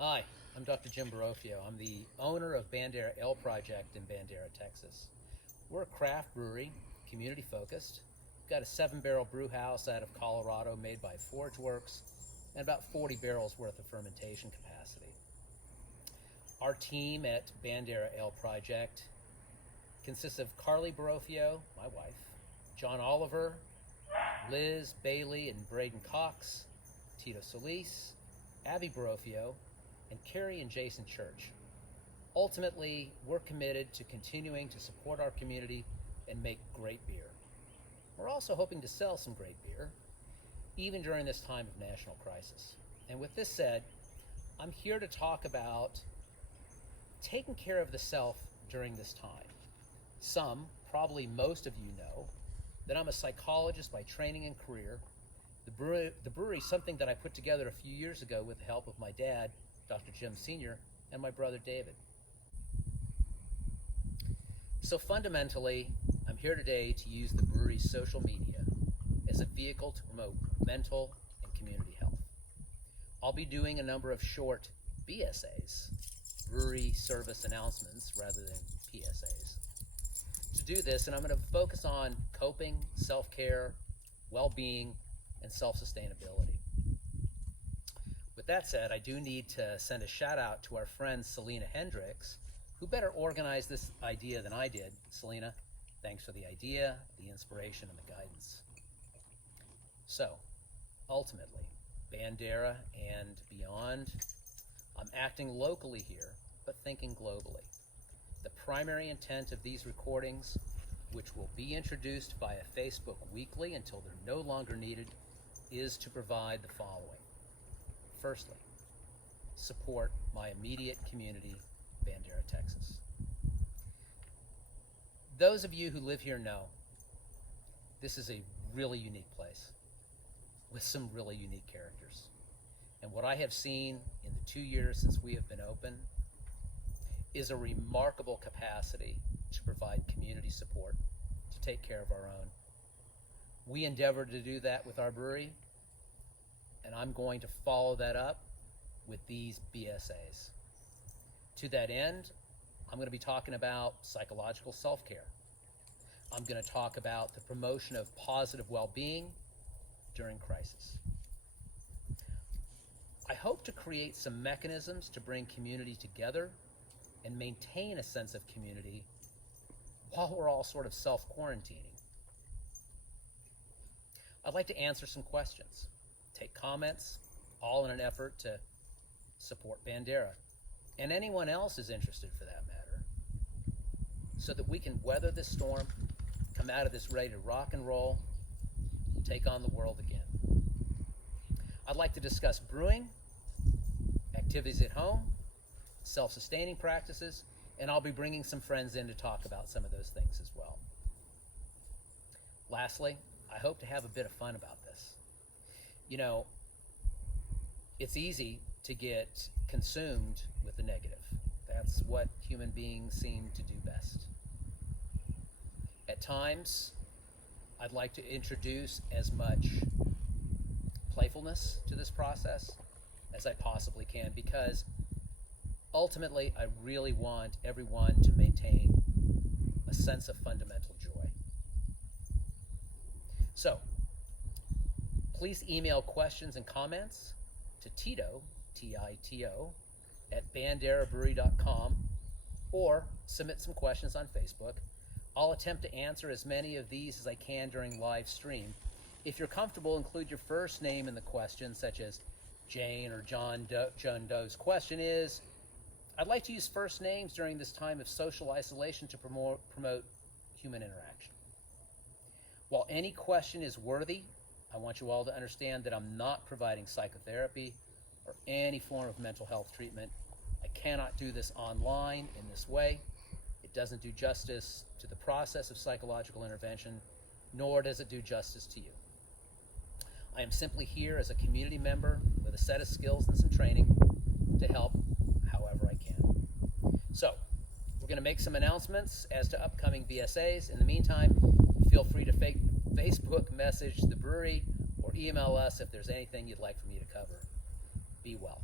Hi, I'm Dr. Jim Barofio. I'm the owner of Bandera Ale Project in Bandera, Texas. We're a craft brewery, community focused. We've got a 7-barrel brew house out of Colorado made by Forge Works and about 40 barrels worth of fermentation capacity. Our team at Bandera Ale Project consists of Carly Barofio, my wife, John Oliver, Liz Bailey and Braden Cox, Tito Solis, Abby Barofio, and Carrie and Jason Church. Ultimately, we're committed to continuing to support our community and make great beer. We're also hoping to sell some great beer, even during this time of national crisis. And with this said, I'm here to talk about taking care of the self during this time. Some, probably most of you know, that I'm a psychologist by training and career. The brewery is something that I put together a few years ago with the help of my dad, Dr. Jim Sr., and my brother David. So fundamentally, I'm here today to use the brewery's social media as a vehicle to promote mental and community health. I'll be doing a number of short BSAs, brewery service announcements rather than PSAs. To do this, and I'm going to focus on coping, self-care, well-being, and self-sustainability. With that said, I do need to send a shout out to our friend Selena Hendricks, who better organized this idea than I did. Selena, thanks for the idea, the inspiration, and the guidance. So, ultimately, Bandera and beyond, I'm acting locally here, but thinking globally. The primary intent of these recordings, which will be introduced via Facebook weekly until they're no longer needed, is to provide the following. Firstly, support my immediate community, Bandera, Texas. Those of you who live here know this is a really unique place with some really unique characters. And what I have seen in the 2 years since we have been open is a remarkable capacity to provide community support, to take care of our own. We endeavor to do that with our brewery, and I'm going to follow that up with these BSAs. To that end, I'm going to be talking about psychological self-care. I'm going to talk about the promotion of positive well-being during crisis. I hope to create some mechanisms to bring community together and maintain a sense of community while we're all sort of self-quarantining. I'd like to answer some questions, take comments, all in an effort to support Bandera, and anyone else is interested for that matter, so that we can weather this storm, come out of this ready to rock and roll, take on the world again. I'd like to discuss brewing, activities at home, self-sustaining practices, and I'll be bringing some friends in to talk about some of those things as well. Lastly, I hope to have a bit of fun about this. You know, it's easy to get consumed with the negative. That's what human beings seem to do best. At times, I'd like to introduce as much playfulness to this process as I possibly can, because ultimately, I really want everyone to maintain a sense of fundamental joy. So, please email questions and comments to Tito, T-I-T-O, at banderabrewery.com, or submit some questions on Facebook. I'll attempt to answer as many of these as I can during live stream. If you're comfortable, include your first name in the question, such as Jane or John Doe's question is, I'd like to use first names during this time of social isolation to promote human interaction. While any question is worthy, I want you all to understand that I'm not providing psychotherapy or any form of mental health treatment. I cannot do this online in this way. It doesn't do justice to the process of psychological intervention, nor does it do justice to you. I am simply here as a community member with a set of skills and some training to help however I can. So, we're going to make some announcements as to upcoming BSAs. In the meantime, feel free to Facebook message the brewery or email us if there's anything you'd like for me to cover. Be well.